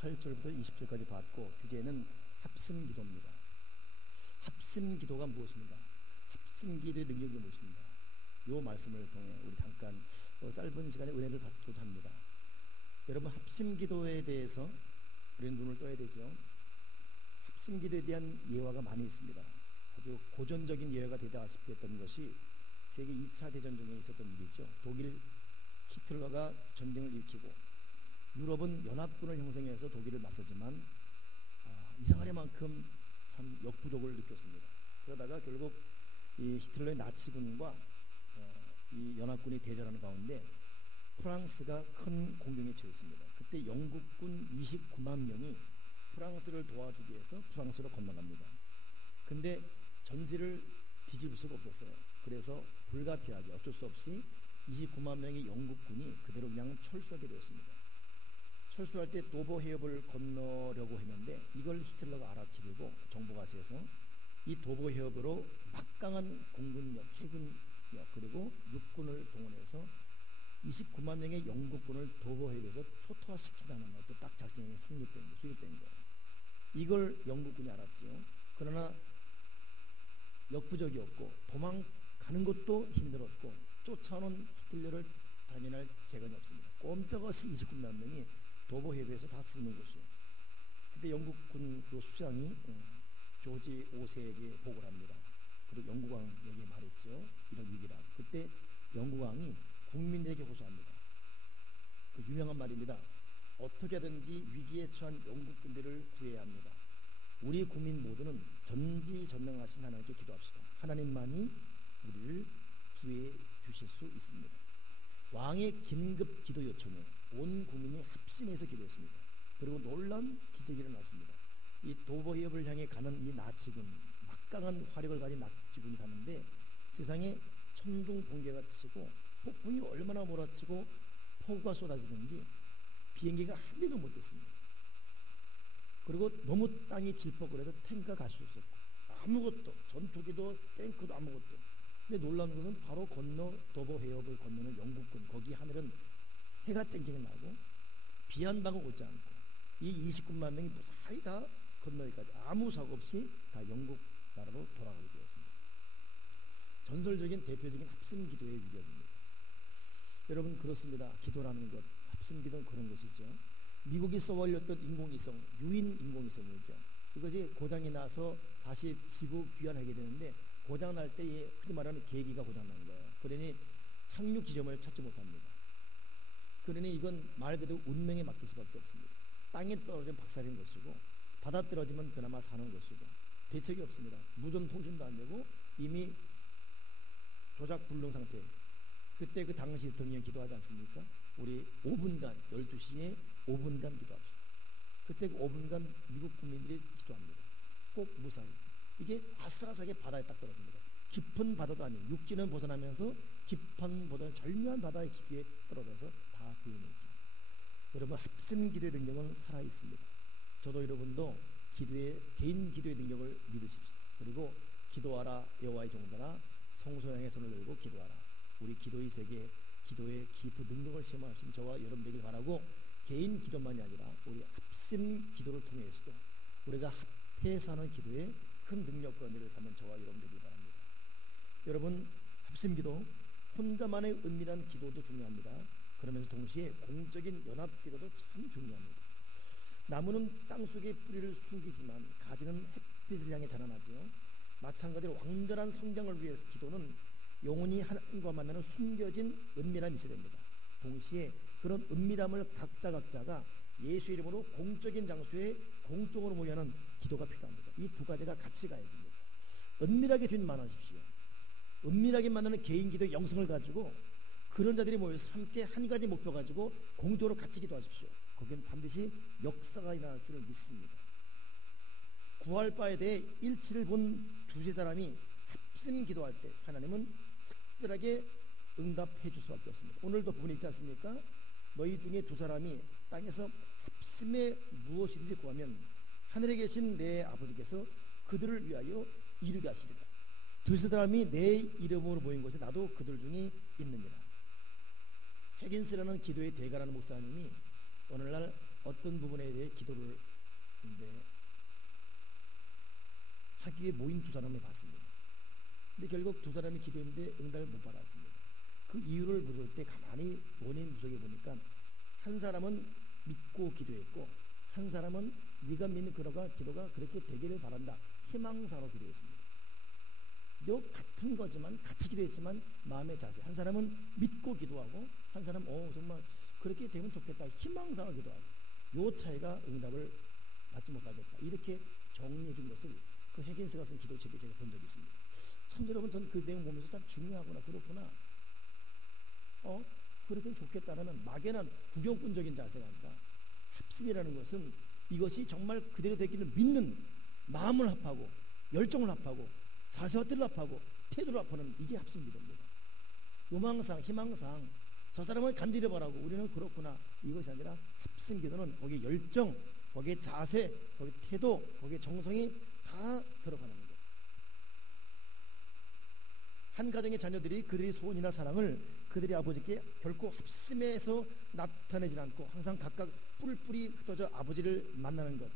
18절부터 20절까지 봤고, 주제는 합심기도입니다. 합심기도가 무엇인가? 합심기도의 능력이 무엇인가? 이 말씀을 통해 우리 잠깐 짧은 시간에 은혜를 받고자 합니다. 여러분, 합심기도에 대해서 우리는 눈을 떠야 되죠. 합심기도에 대한 예화가 많이 있습니다. 아주 고전적인 예화가 되다시피 했던 것이 세계 2차 대전 중에 있었던 일이죠. 독일 히틀러가 전쟁을 일으키고 유럽은 연합군을 형성해서 독일을 맞서지만 이상하리만큼 참 역부족을 느꼈습니다. 그러다가 결국 이 히틀러의 나치군과 이 연합군이 대전하는 가운데 프랑스가 큰 공경에 처했습니다. 그때 영국군 29만 명이 프랑스를 도와주기 위해서 프랑스로 건너갑니다. 근데 전세를 뒤집을 수가 없었어요. 그래서 불가피하게 어쩔 수 없이 29만 명의 영국군이 그대로 그냥 철수하게 되었습니다. 철수할 때 도보 해협을 건너려고 했는데 이걸 히틀러가 알아채리고 정보가세에서 이 도보 해협으로 막강한 공군력, 해군력 그리고 육군을 동원해서 29만 명의 영국군을 도보 해협에서 초토화시킨다는 것도 딱 작전이 수립된 거예요. 이걸 영국군이 알았지요. 그러나 역부족이었고 도망가는 것도 힘들었고 쫓아오는 히틀러를 단련할 재간이 없습니다. 꼼짝없이 29만 명이 도보해협에서 다 죽는 것이에요. 그때 영국군 그 수장이 조지 5세에게 보고를 합니다. 그리고 영국왕에게 말했죠. 이런 위기라고. 그때 영국왕이 국민들에게 호소합니다. 그 유명한 말입니다. 어떻게든지 위기에 처한 영국군들을 구해야 합니다. 우리 국민 모두는 전지전능하신 하나님께 기도합시다. 하나님만이 우리를 구해 주실 수 있습니다. 왕의 긴급 기도 요청에 온 국민이 합심해서 기도했습니다. 그리고 놀라운 기적이 일어났습니다. 이 도보해협을 향해 가는 이 나치군, 막강한 화력을 가진 나치군이 가는데 세상에 천둥 번개가 치고 폭풍이 얼마나 몰아치고 폭우가 쏟아지는지 비행기가 한 대도 못 됐습니다. 그리고 너무 땅이 질퍽을 해서 탱크가 갈 수 없었고 아무것도 전투기도 탱크도 아무것도. 근데 놀라운 것은 바로 건너 도보해협을 건너는 영국군, 거기 하늘은 해가 쨍쨍 나고 비 한 방울 오지 않고 이 29만 명이 무사히 다 건너기까지 아무 사고 없이 다 영국 나라로 돌아가게 되었습니다. 전설적인 대표적인 합심기도의 위력입니다. 여러분, 그렇습니다. 기도라는 것, 합심기도는 그런 것이죠. 미국이 쏘아올렸던 인공위성, 유인 인공위성이죠. 이것이 고장이 나서 다시 지구 귀환하게 되는데 고장 날 때 흔히 말하는 계기가 고장 난 거예요. 그러니 착륙 지점을 찾지 못합니다. 그러니 이건 말 그대로 운명에 맡길 수밖에 없습니다. 땅에 떨어지면 박살인 것이고 바다 떨어지면 그나마 사는 것이고 대책이 없습니다. 무전 통신도 안 되고 이미 조작 불능 상태. 그때 그 당시 대통령이 기도하지 않습니까? 우리 5분간 12시에 5분간 기도합시다. 그때 그 5분간 미국 국민들이 기도합니다. 꼭 무사히. 이게 아슬아슬하게 바다에 딱 떨어집니다. 깊은 바다도 아니에요. 육지는 벗어나면서 깊은 보다는 절묘한 바다의 깊이에 떨어져서 다 구해내죠. 여러분, 합심기도의 능력은 살아있습니다. 저도 여러분도 개인 기도의 능력을 믿으십시다. 그리고 기도하라 여호와의 종들아 성소 향해 손을 들고 기도하라. 우리 기도의 세계, 기도의 깊은 능력을 체험하신 저와 여러분 되길 바라고 개인 기도만이 아니라 우리 합심 기도를 통해서도 우리가 합해서 하는 기도에 큰 능력과 은혜를 받는 저와 여러분 되길 바랍니다. 여러분, 합심 기도, 혼자만의 은밀한 기도도 중요합니다. 그러면서 동시에 공적인 연합 기도도 참 중요합니다. 나무는 땅속에 뿌리를 숨기지만 가지는 햇빛을 향해 자라나지요. 마찬가지로 완전한 성장을 위해서 기도는 영혼이 하나님과 만나는 숨겨진 은밀함이 있어야 됩니다. 동시에 그런 은밀함을 각자가 예수 이름으로 공적인 장소에 공적으로 모여하는 기도가 필요합니다. 이 두 가지가 같이 가야 됩니다. 은밀하게 주님 만나십시오. 은밀하게 만나는 개인 기도의 영성을 가지고 그런 자들이 모여서 함께 한 가지 목표 가지고 공적으로 같이 기도하십시오. 거기엔 반드시 역사가 일어날 줄을 믿습니다. 구할 바에 대해 일치를 본 두세 사람이 합심 기도할 때 하나님은 특별하게 응답해 줄 수밖에 없습니다. 오늘도 부분이 있지 않습니까? 너희 중에 두 사람이 땅에서 합심에 무엇이든지 구하면 하늘에 계신 내 아버지께서 그들을 위하여 이루게 하시리라. 두세 사람이 내 이름으로 모인 곳에 나도 그들 중에 있느니라. 헤긴스라는 기도의 대가라는 목사님이 오늘날 어떤 부분에 대해 기도를 이제 하기에 모인 두 사람을 봤습니다. 근데 결국 두 사람이 기도했는데 응답을 못 받았습니다. 그 이유를 물을 때 가만히 원인 분석해 보니까 한 사람은 믿고 기도했고 한 사람은 네가 믿는 기도가 그렇게 되기를 바란다 희망사로 기도했습니다. 요 같은 거지만 같이 기도했지만 마음의 자세, 한 사람은 믿고 기도하고 한 사람은 정말 그렇게 되면 좋겠다 희망사로 기도하고 요 차이가 응답을 받지 못하겠다 이렇게 정리해 준 것을 그 해긴스가 쓴 기도책에 제가 본 적이 있습니다. 참 여러분 전 그 내용 보면서 참 중요하구나 그렇구나 그렇게 좋겠다라는 막연한 구경꾼적인 자세가 아니라 합심이라는 것은 이것이 정말 그대로 되기를 믿는 마음을 합하고 열정을 합하고 자세와 뜻을 합하고 태도를 합하는 이게 합심 기도입니다. 요망상 희망상 저 사람은 간절히 바라고 우리는 그렇구나 이것이 아니라 합심 기도는 거기에 열정 거기에 자세 거기에 태도 거기에 정성이 다 들어가는 거예요. 한 가정의 자녀들이 그들의 소원이나 사랑을 그들의 아버지께 결코 합심해서 나타내지 않고 항상 각각 뿔뿔이 흩어져 아버지를 만나는 것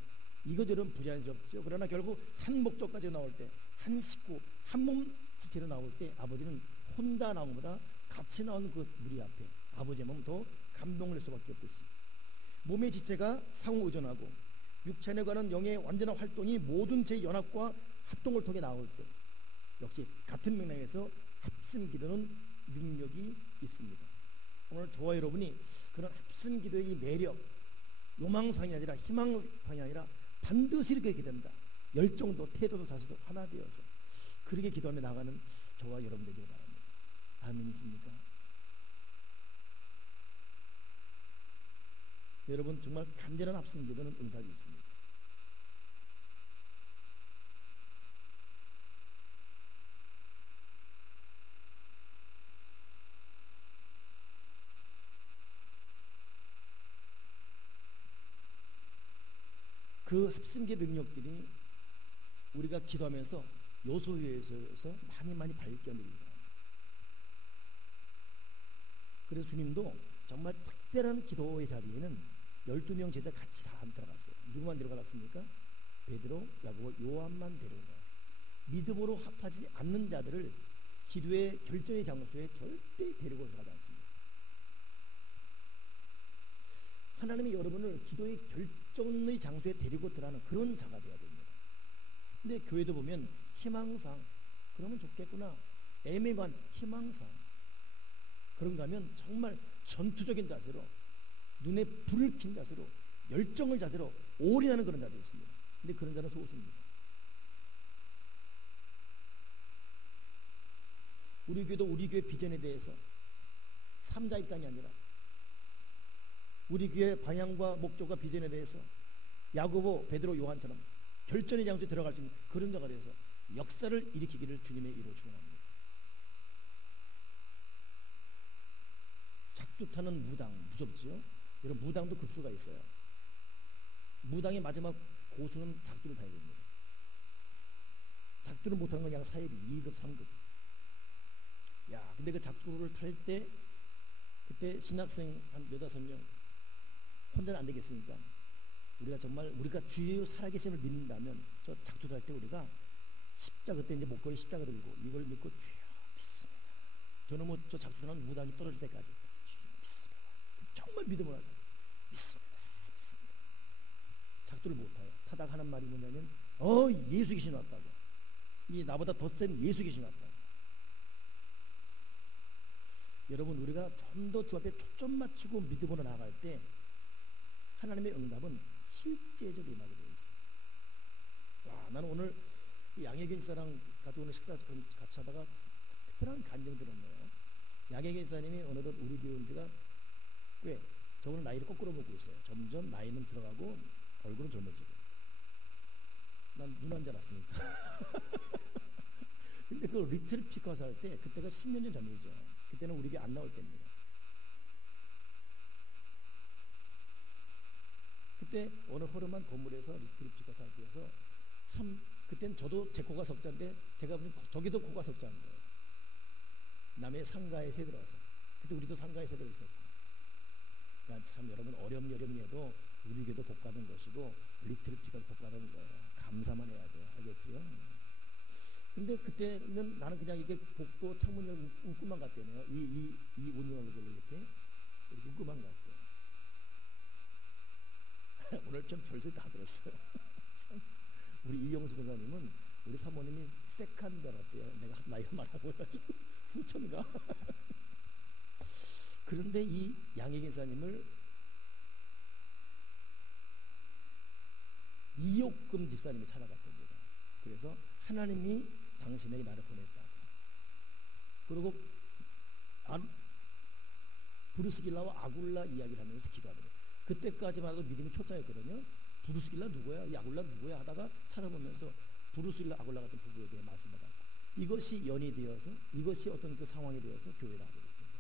이것들은 부자연스럽죠. 그러나 결국 한 목적까지 나올 때 한 식구 한 몸 지체로 나올 때 아버지는 혼자 나온 것보다 같이 나온 그 무리 앞에 아버지의 몸은 더 감동을 낼 수밖에 없듯이 몸의 지체가 상호 의존하고 육체에 관한 영의 완전한 활동이 모든 제 연합과 합동을 통해 나올 때 역시 같은 맥락에서 합심 기도는 능력이 있습니다. 오늘 저와 여러분이 그런 합심 기도의 이 매력 요망상이 아니라 희망상이 아니라 반드시 이렇게 기도합니다. 열정도 태도도 자세도 하나 되어서 그렇게 기도하며 나가는 저와 여러분 되기를 바랍니다. 아멘이십니까? 여러분 정말 간절한 합심 기도는 응답이 있습니다. 그 합심기의 능력들이 우리가 기도하면서 요소에서 많이 발견되기 바랍니다. 그래서 주님도 정말 특별한 기도의 자리에는 12명 제자 같이 다 안 들어갔어요. 누구만 데려갔습니까? 베드로, 야고보, 요한만 데려갔어요. 믿음으로 합하지 않는 자들을 기도의 결정의 장소에 절대 데리고 들어가지 않습니다. 하나님이 여러분을 기도의 결정의 장소에 데리고 들어가는 그런 자가 되어야 됩니다. 근데 교회도 보면 희망상 그러면 좋겠구나 애매한 희망상 그런가 하면 정말 전투적인 자세로 눈에 불을 킨 자세로 열정을 자세로 올인하는 그런 자들이 있습니다. 근데 그런 자는 소수입니다. 우리 교회도 우리 교회 비전에 대해서 3자 입장이 아니라 우리 교회 방향과 목적과 비전에 대해서 야고보, 베드로, 요한처럼 결전의 장소에 들어갈 수 있는 그런 자가 되어서 역사를 일으키기를 주님의 이로 축원합니다. 작두 타는 무당 무섭지요? 여러분 무당도 급수가 있어요. 무당의 마지막 고수는 작두를 타야 됩니다. 작두를 못하는 건 약 사회비 2급, 3급. 야, 근데 그 작두를 탈 때 그때 신학생 한 4-5명 혼자는 안 되겠으니까 우리가 정말 우리가 주의 살아계심을 믿는다면 저 작두를 할 때 우리가 십자가 그때 이제 목걸이 십자가 들고 이걸 믿고 주여 믿습니다. 저는 뭐 저 작두는 무당이 떨어질 때까지 주여 믿습니다. 정말 믿음을 하자. 믿습니다. 작두를 못 타요. 타다가 하는 말이 뭐냐면 예수 귀신 왔다고. 이 나보다 더 센 예수 귀신 왔다고. 여러분 우리가 좀 더 주 앞에 초점 맞추고 믿음으로 나아갈 때 하나님의 응답은 실제적으로 임하게 되어 있어요. 와, 나는 오늘 양혜경 씨랑 같이 오늘 식사 같이 하다가 특별한 감정 들었네요. 양혜경 씨님이 어느덧 우리 교회 온 지가 꽤 저분은 나이를 거꾸로 먹고 있어요. 점점 나이는 들어가고 얼굴은 젊어지고. 난 누나인 줄 알았으니까. 근데 그 리틀 피커스 할 때 그때가 10년 전 전이죠. 그때는 우리 교회 안 나올 때입니다. 그때 어느 허름한 건물에서 리틀 피커스 할 때여서 참 그때는 저도 제 코가 석자인데 제가 보니 저기도 코가 석자인 거예요. 남의 상가에 새들어서 그때 우리도 상가에 새들어 있었고. 그러니까 참 여러분 어렴여렴해도 우리 교도 복 받은 것이고 리틀 피가 복 받은 거예요. 감사만 해야 돼요. 알겠지요? 근데 그때는 나는 그냥 이게 복도 창문 열고 웃고만 갔대요. 이 운동을 이렇게 웃고만 갔대요. 오늘 좀 별소리 다 들었어요. 우리 이영수 권사님은 우리 사모님이 세칸 달았대요. 내가 나이가 많아고 해가지고 후천가. 그런데 이 양희 기사님을 이옥금 집사님이 찾아갔답니다. 그래서 하나님이 당신에게 나를 보냈다고. 그리고 브루스길라와 아굴라 이야기를 하면서 기도하더래요. 그때까지만 해도 믿음이 초짜였거든요. 브루스길라 누구야? 이 아굴라 누구야? 하다가 찾아보면서 브루스길라 아굴라 같은 부부에 대해 말씀을 받고 이것이 연이 되어서 이것이 어떤 그 상황이 되어서 교회를 하게 됐습니다.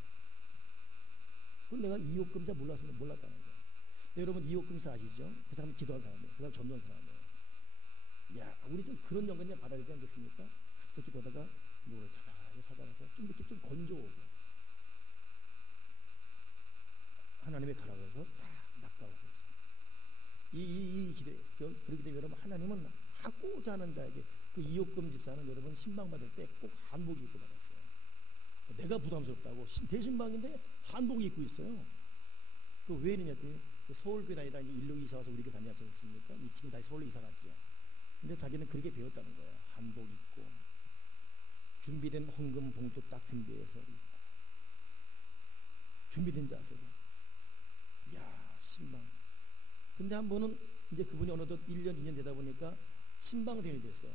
그럼 내가 이옥금자 몰랐다는 거예요. 여러분 이옥금사 아시죠? 그 사람 기도한 사람이에요. 그 사람 전도한 사람이에요. 야, 우리 좀 그런 영광 좀 받아야 되지 않겠습니까? 갑자기 기도하다가 누구를 찾아가서 좀 이렇게 좀 건져오고 하나님의 가라고 해서 다 낚아오고 이 기도에 그렇기 때문에 여러분 하나님은 하고자 하는 자에게 그 이옥금 집사는 여러분 신방받을 때 꼭 한복 입고 받았어요. 내가 부담스럽다고 대신방인데 한복 입고 있어요. 그 왜 이러냐더니 서울교회 다니다 이제 일로 이사 와서 우리 교회 다녔지 않습니까? 이 지금 다시 서울로 이사 갔지요. 근데 자기는 그렇게 배웠다는 거예요. 한복 입고 준비된 헌금 봉투 딱 준비해서 입고 준비된 자세로. 야, 신방. 근데 한 번은 이제 그분이 어느덧 1년 2년 되다 보니까 신방생이 됐어요.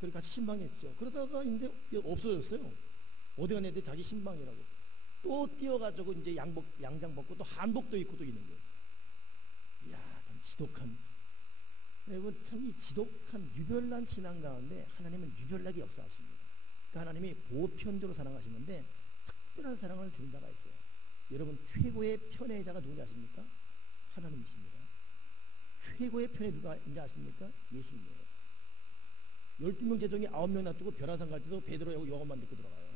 그래서 같이 신방했죠. 그러다가 이제 없어졌어요. 어디 갔는데 자기 신방이라고 또 뛰어가지고 이제 양장 벗고 또 한복도 입고 또 있는 거예요. 이야, 참 지독한. 여러분 참 이 지독한 유별난 신앙 가운데 하나님은 유별나게 역사하십니다. 그러니까 하나님이 보편적으로 사랑하시는데 특별한 사랑을 주는 자가 있어요. 여러분 최고의 편애자가 누군지 아십니까? 하나님이십니다. 최고의 편애 누가인지 아십니까? 예수님이에요. 12명 제종이 9명 놔두고 벼라산 갈 때도 베드로하고 요한만 듣고 들어가요.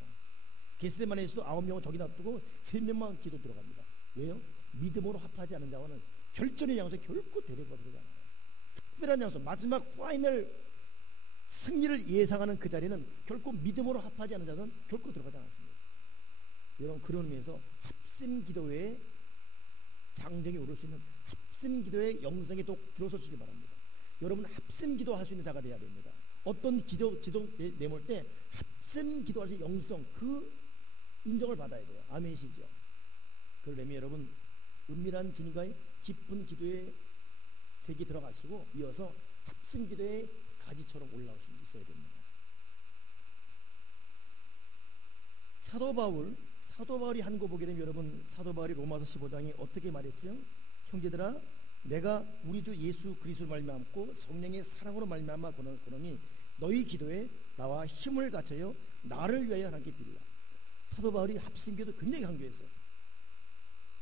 겟세마네에서도 9명을 저기 놔두고 3명만 기도 들어갑니다. 왜요? 믿음으로 합하지 않은 자와는 결전의 장소에 결코 데리고 들어가지 않아요. 특별한 장소, 마지막 파이널 승리를 예상하는 그 자리는 결코 믿음으로 합하지 않은 자는 결코 들어가지 않습니다. 여러분 그런 의미에서 합심 기도의 장정이 오를 수 있는 합심 기도의 영성에 또 들어서시기 바랍니다. 여러분 합심 기도할 수 있는 자가 되어야 됩니다. 어떤 기도 지도 내몰 때 합심 기도할 수 있는 영성 그 인정을 받아야 돼요. 아멘이시죠? 그러려면 여러분 은밀한 진과의 깊은 기도의 색이 들어가시고 이어서 합심 기도의 가지처럼 올라올 수 있어야 됩니다. 사도 바울이 한 거 보게 되면 여러분 사도 바울이 로마서 15장에 어떻게 말했죠? 형제들아 내가 우리 주 예수 그리스도를 말미암고 성령의 사랑으로 말미암아 그러니 너희 기도에 나와 힘을 갖춰요 나를 위하여 하나님께 빌라. 사도 바울이 합심 기도 굉장히 강조했어요.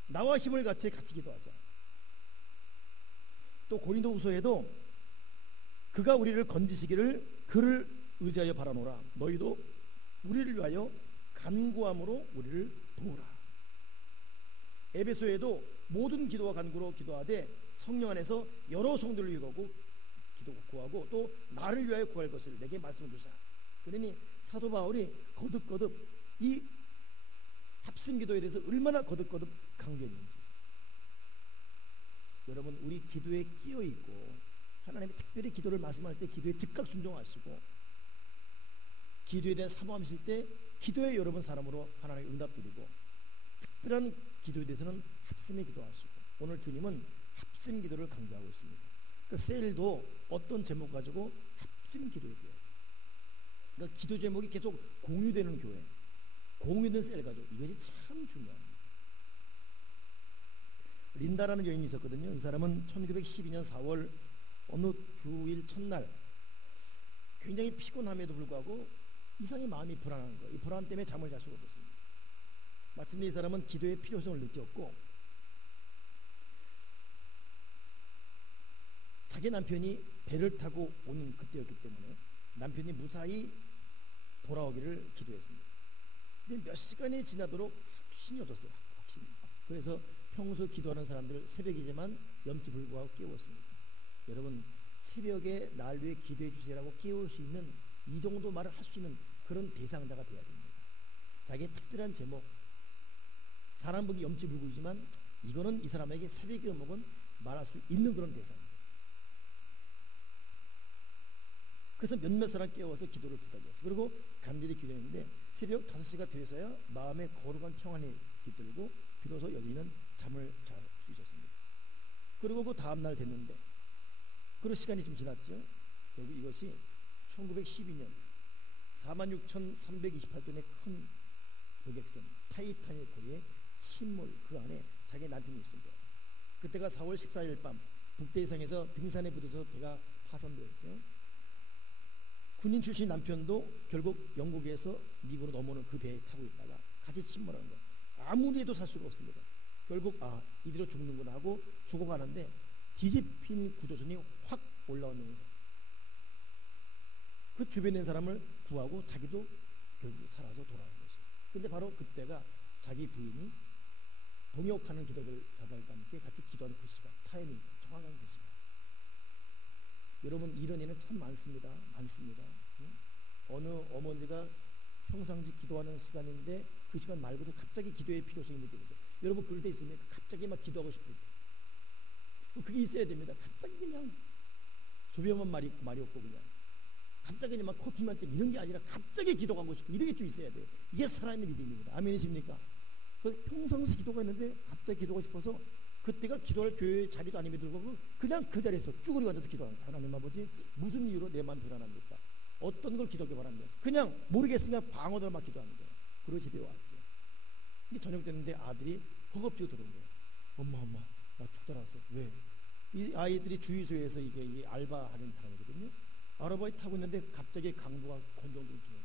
나와 힘을 갖춰 같이 기도하자. 또 고린도후서에도 그가 우리를 건지시기를 그를 의지하여 바라노라. 너희도 우리를 위하여 간구함으로 우리를 도우라. 에베소에도 모든 기도와 간구로 기도하되 성령 안에서 여러 성도를 위하여 구하고 또 나를 위하여 구할 것을 내게 말씀해 주사. 그러니 사도 바울이 거듭거듭 이 합심 기도에 대해서 얼마나 거듭거듭 강조했는지. 여러분 우리 기도에 끼어 있고 하나님이 특별히 기도를 말씀할 때 기도에 즉각 순종하시고 기도에 대한 사모하실 때 기도에 여러분 사람으로 하나님의 응답드리고 특별한 기도에 대해서는 합심의 기도하시고 오늘 주님은 합심 기도를 강조하고 있습니다. 그 셀도 어떤 제목 가지고 합심 기도에 대해요. 그러니까 기도 제목이 계속 공유되는 교회, 공유된 셀 가지고 이것이 참 중요합니다. 린다라는 여인이 있었거든요. 이 사람은 1912년 4월 어느 주일 첫날 굉장히 피곤함에도 불구하고 이상히 마음이 불안한 거예요. 이 불안 때문에 잠을 잘 수가 없었습니다. 마침내 이 사람은 기도의 필요성을 느꼈고 자기 남편이 배를 타고 오는 그때였기 때문에 남편이 무사히 돌아오기를 기도했습니다. 근데 몇 시간이 지나도록 확신이 없었어요. 확신이. 그래서 평소 기도하는 사람들 새벽이지만 염치 불구하고 깨웠습니다. 여러분, 새벽에 날 위해 기도해 주세요라고 깨울 수 있는, 이 정도 말을 할 수 있는 그런 대상자가 되어야 됩니다. 자기의 특별한 제목, 사람 보기 염치 불구이지만 이거는 이 사람에게 새벽의 음악은 말할 수 있는 그런 대상입니다. 그래서 몇몇 사람 깨워서 기도를 부탁했어요. 그리고 간절히 기도했는데 새벽 5시가 되어서야 마음에 거룩한 평안이 깃들고 비로소 여기는 잠을 잘 수 있었습니다. 그리고 그 다음날 됐는데, 그리고 시간이 좀 지났죠. 결국 이것이 1912년 46,328톤의 큰 여객선 타이타닉호의 침몰, 그 안에 자기 남편이 있습니다. 그때가 4월 14일 밤 북대해상에서 빙산에 부딪혀서 배가 파손되었죠. 군인 출신 남편도 결국 영국에서 미국으로 넘어오는 그 배에 타고 있다가 같이 침몰하는 거예요. 아무리 해도 살 수가 없습니다. 결국 이대로 죽는구나 하고 죽어가는데 뒤집힌 구조선이 확 올라오면서 그 주변에 있는 사람을 구하고 자기도 결국 살아서 돌아오는 것이에요. 근데 바로 그때가 자기 부인이 동역하는 기도들 자들과 함께 같이 기도하는 그 시간, 타이밍 정확한 그 시간. 여러분, 이런 일은 참 많습니다. 어느 어머니가 평상시 기도하는 시간인데 그 시간 말고도 갑자기 기도의 필요성이 느껴졌어요. 여러분, 그럴 때 있습니까? 갑자기 막 기도하고 싶을 때 그게 있어야 됩니다. 갑자기 그냥 조병만 말이 없고 그냥 갑자기 그냥 막 코피만 때문에 이런 게 아니라 갑자기 기도하고 싶고 이런 게 좀 있어야 돼요. 이게 살아있는 믿음입니다. 아멘이십니까? 평상시 기도가 있는데 갑자기 기도하고 싶어서 그때가 기도할 교회 자리도 아님에 들고 그냥 그 자리에서 쭈그리고 앉아서 기도하는 거예요. 하나님 아버지, 무슨 이유로 내 마음 불안합니까? 어떤 걸 기도하기 바랍니까? 그냥 모르겠으니까 방어들 막 기도하는 거예요. 그리고 집에 왔죠. 근데 저녁 됐는데 아들이 허겁지겁 들어온 거예요. 엄마 나 죽더라왔어. 왜? 이 아이들이 주유소에서 이게 알바하는 사람이거든요. 아르바이트 타고 있는데 갑자기 강도가 권총을 주는 거예요.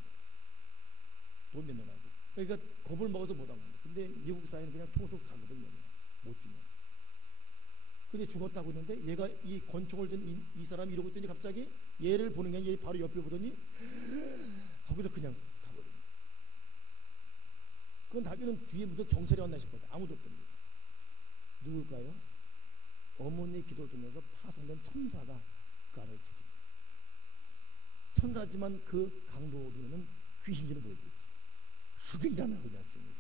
돈 몇 년 하고. 그러니까 겁을 먹어서 못 한 거예요. 근데 미국 사회는 그냥 총쏘고 가거든요. 못 주면. 근데 죽었다고 했는데 얘가 이 권총을 든 이 사람이 이러고 있더니 갑자기 얘를 보는 게 아니라 얘 바로 옆에 보더니 거기서 그냥 가버려요. 그건 자기는 뒤에 무슨 경찰이 왔나 싶어서 아무도 없답니다. 누굴까요? 어머니의 기도를 통해서 파송된 천사가 그 아들을 지킵니다. 천사지만 그 강도 눈에는 귀신처럼 보이고 있어요. 죽인잖아 그냥 죽는.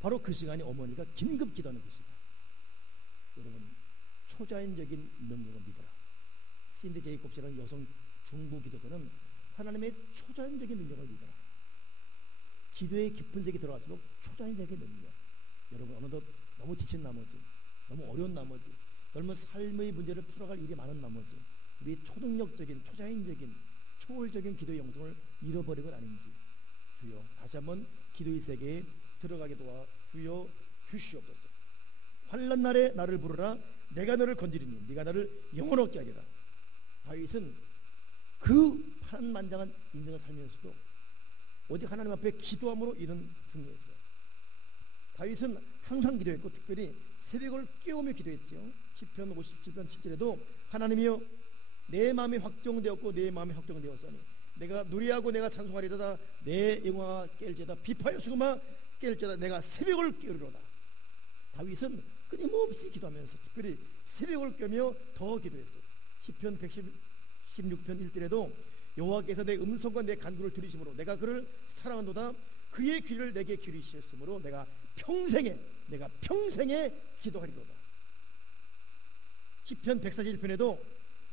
바로 그 시간이 어머니가 긴급 기도하는 그 시간. 여러분, 초자연적인 능력을 믿어라. 신디 제이콥스라는 여성 중보 기도자는 하나님의 초자연적인 능력을 믿어라. 기도의 깊은 색이 들어갈수록 초자연적인 능력. 여러분, 어느덧 너무 지친 나머지, 너무 어려운 나머지, 젊은 삶의 문제를 풀어갈 일이 많은 나머지 우리 초능력적인, 초자연적인, 초월적인 기도의 영성을 잃어버리건 아닌지, 주여 다시 한번 기도의 세계에 들어가게 도와 주여 주시옵소서. 환난 날에 나를 부르라. 내가 너를 건지리니 네가 나를 영원 얻게 하리라. 다윗은 그 파란만장한 인생을 살면서도 오직 하나님 앞에 기도함으로 이런 승리했어요. 다윗은 항상 기도했고 특별히 새벽을 깨우며 기도했지요. 시편 57편 7절에도 하나님이여 내 마음이 확정되었고 내 마음이 확정되었으니 내가 노래하고 내가 찬송하리로다. 내 영화가 깰지어다. 비파여 수금아 깰지어다. 내가 새벽을 깨우리로다. 다윗은 끊임없이 기도하면서 특별히 새벽을 깨며 더 기도했어요. 시편 116편 1절에도 여호와께서 내 음성과 내 간구를 들으심으로 내가 그를 사랑한도다. 그의 귀를 내게 기울이셨으므로 내가 평생에 기도하리로다. 시편 141편에도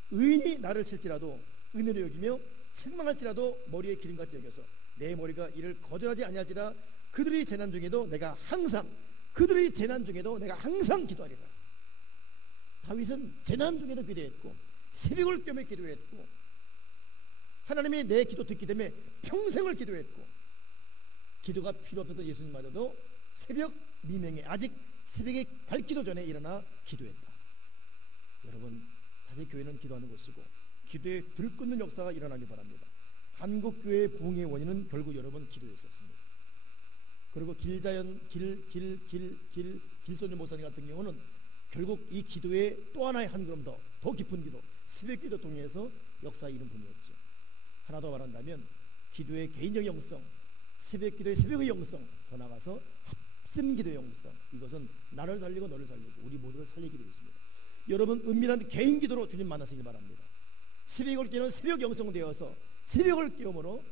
의인이 나를 칠지라도 은혜로 여기며 책망할지라도 머리에 기름같이 여겨서 내 머리가 이를 거절하지 아니할지라. 그들의 재난 중에도 내가 항상 기도하리라. 다윗은 재난 중에도 기도했고 새벽을 깨며 기도했고 하나님이 내 기도 듣기 때문에 평생을 기도했고 기도가 필요 없었던 예수님마저도 새벽 미명에 아직 새벽에 밝기도 전에 일어나 기도했다. 여러분, 사실 교회는 기도하는 곳이고 기도에 들끓는 역사가 일어나기 바랍니다. 한국교회의 부흥의 원인은 결국 여러분 기도였었습니다. 그리고 길손주 목사님 같은 경우는 결국 이 기도에 또 하나의 한 걸음 더 깊은 기도, 새벽 기도 통해서 역사에 이른 분이었죠. 하나 더 말한다면 기도의 개인적 영성, 새벽 기도의 새벽의 영성, 더 나아가서 합심 기도의 영성, 이것은 나를 살리고 너를 살리고 우리 모두를 살리기로 했습니다. 여러분 은밀한 개인 기도로 주님 만나시길 바랍니다. 새벽을 깨는 새벽 영성 되어서 새벽을 깨움으로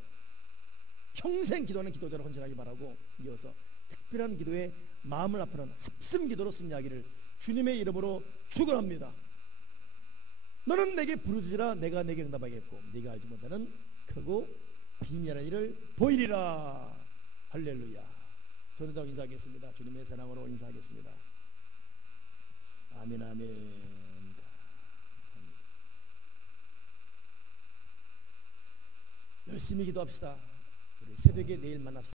평생 기도하는 기도자로 헌신하기 바라고, 이어서 특별한 기도에 마음을 아프는 합심 기도로 승리하기를 주님의 이름으로 축원합니다. 너는 내게 부르짖으라 내가 내게 응답하겠고 네가 알지 못하는 크고 비밀한 일을 보이리라. 할렐루야. 저는 인사하겠습니다. 주님의 사랑으로 인사하겠습니다. 아멘 아멘. 열심히 기도합시다. 우리 새벽에 내일 만납시다.